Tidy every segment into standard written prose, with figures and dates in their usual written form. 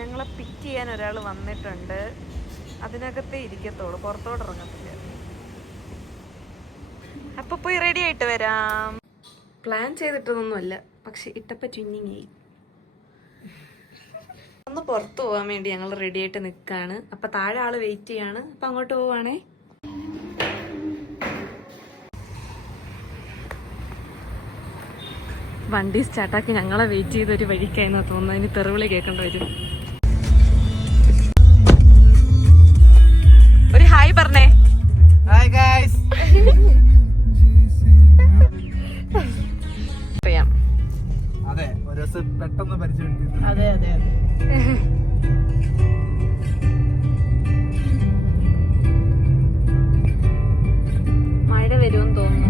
ഞങ്ങളെ പിക്ക് ചെയ്യാൻ ഒരാൾ വന്നിട്ടുണ്ട്. അതിനകത്തേ ഇരിക്കത്തുള്ളൂ, പുറത്തോട്ട് ഇറങ്ങത്തില്ല. അപ്പൊ പോയി റെഡി ആയിട്ട് വരാം. പ്ലാൻ ചെയ്തിട്ടതൊന്നുമല്ല, പക്ഷെ ഇട്ടപ്പ ട്വിന്നിങ്ങായി. ഒന്ന് പുറത്തു പോകാൻ വേണ്ടി ഞങ്ങൾ റെഡി ആയിട്ട് നിൽക്കാണ്. അപ്പൊ താഴെ ആള് വെയിറ്റ് ചെയ്യാണ്. അപ്പൊ അങ്ങോട്ട് പോവാണേ. വണ്ടി സ്റ്റാർട്ടാക്കി ഞങ്ങളെ വെയിറ്റ് ചെയ്തൊരു വഴിക്കായെന്നാ തോന്നുന്നു. ഇനി തെറിവിളി കേൾക്കേണ്ടി വരും. ഒരു ഹായ് പറഞ്ഞേ. Hi guys. അറിയാം. അതെ, ഒരു ദിവസം പെട്ടെന്ന് പരിചയപ്പെടുത്തി. അതെ അതെ അതെ. മഴ വരുമെന്ന് തോന്നുന്നു.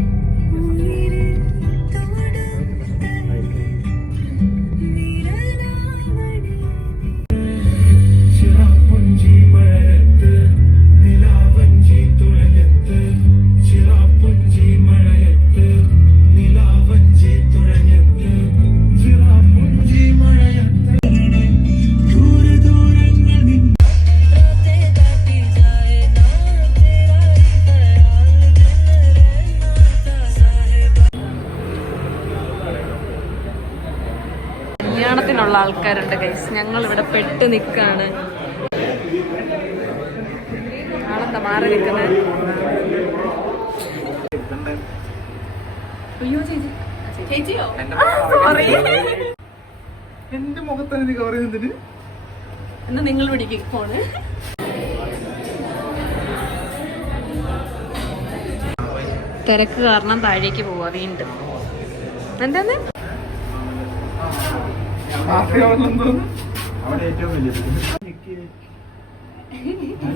കല്യാണത്തിനുള്ള ആൾക്കാരുണ്ട് ഗൈസ്. ഞങ്ങൾ ഇവിടെ പെട്ട് നിൽക്കാണ്. ആളെന്താ മാറി നിൽക്കുന്നത്? അയ്യോ ചേച്ചി. ചേച്ചിയോ? സോറി. എന്റെ മുഖത്താണ് നീ കവർ ചെയ്യുന്നതിന്. എന്നാ നിങ്ങൾ പിടിക്കും ഫോണ്. തിരക്ക് കാരണം താഴേക്ക് പോവാ വീണ്ടും. എന്താന്ന്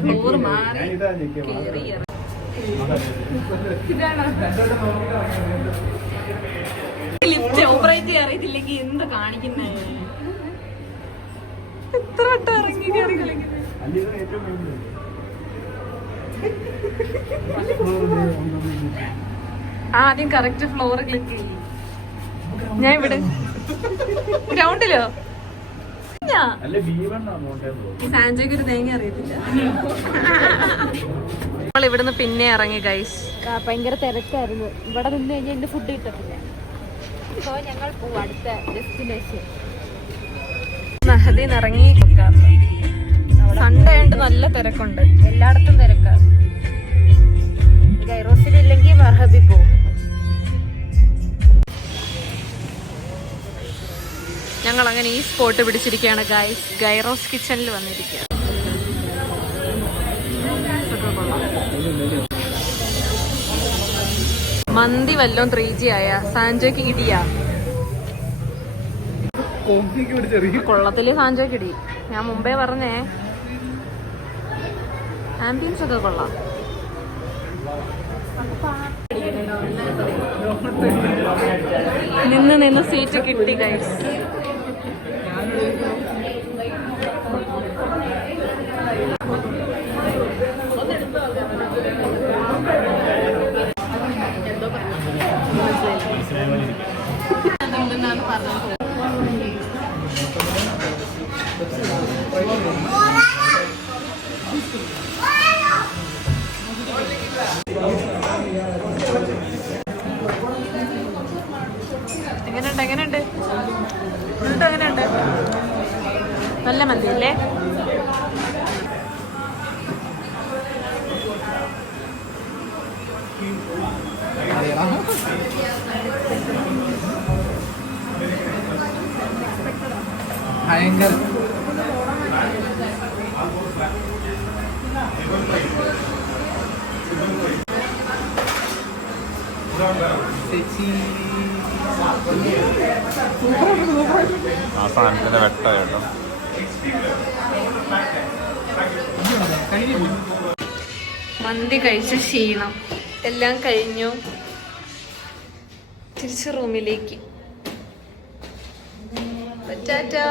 ഫ്ലോർ മാറി കേറി ലിഫ്റ്റ് ഓപ്പറേറ്റ് അറിയത്തില്ലെങ്കിൽ എന്ത് കാണിക്കുന്നേ? എത്ര വട്ടം ഇറങ്ങി കയറി കളിക്കുന്നത്. ആദ്യം കറക്റ്റ് ഫ്ലോർ ക്ലിക്ക് ചെയ്യും. ഞാൻ ഇവിടെ ഗ്രൗണ്ടിലോ? സാൻജയ്ക്ക് ഒരു തേങ്ങ അറിയത്തില്ല. നമ്മൾ ഇവിടുന്ന് പിന്നെ ഇറങ്ങി ഗൈസ്. ഭയങ്കര തിരക്കായിരുന്നു. ഇവിടെ നിന്ന് കഴിഞ്ഞാൽ എന്റെ ഫുഡ് കിട്ടത്തില്ല. സോ ഞങ്ങൾ പോവും അടുത്ത ഡെസ്റ്റിനേഷൻ. നഹദീന്ന് ഇറങ്ങി. സൺഡേ ആയിട്ട് നല്ല തിരക്കുണ്ട്. എല്ലായിടത്തും തിരക്കാ. ഗൈറോസിലില്ലെങ്കിൽ വർഹബി പോവും. ഞങ്ങൾ അങ്ങനെ ഈ സ്പോട്ട് പിടിച്ചിരിക്കുകയാണ് ഗൈസ്. ഗൈറോസ് കിച്ചണിൽ വന്നിരിക്കുക. മന്തി വല്ലോം 3G ആയ സാൻജോയ്ക്ക് ഇടിയാ. കൊള്ളത്തില് സാൻജോയ്ക്ക് ഇടി. ഞാൻ മുമ്പേ പറഞ്ഞേ. ആംബിയൻസ് ഒക്കെ കൊള്ളാം. നിന്ന് സീറ്റ് കിട്ടി ഗൈസ്. എങ്ങനെയുണ്ട്? നല്ല മന്തി അല്ലേ? ഭയങ്കര ആ സാധനത്തിന്റെ വെട്ട കേട്ടോ. മന്തി കഴിച്ച ക്ഷീണം എല്ലാം കഴിഞ്ഞു. തിരിച്ച് റൂമിലേക്ക്. ടാറ്റാ.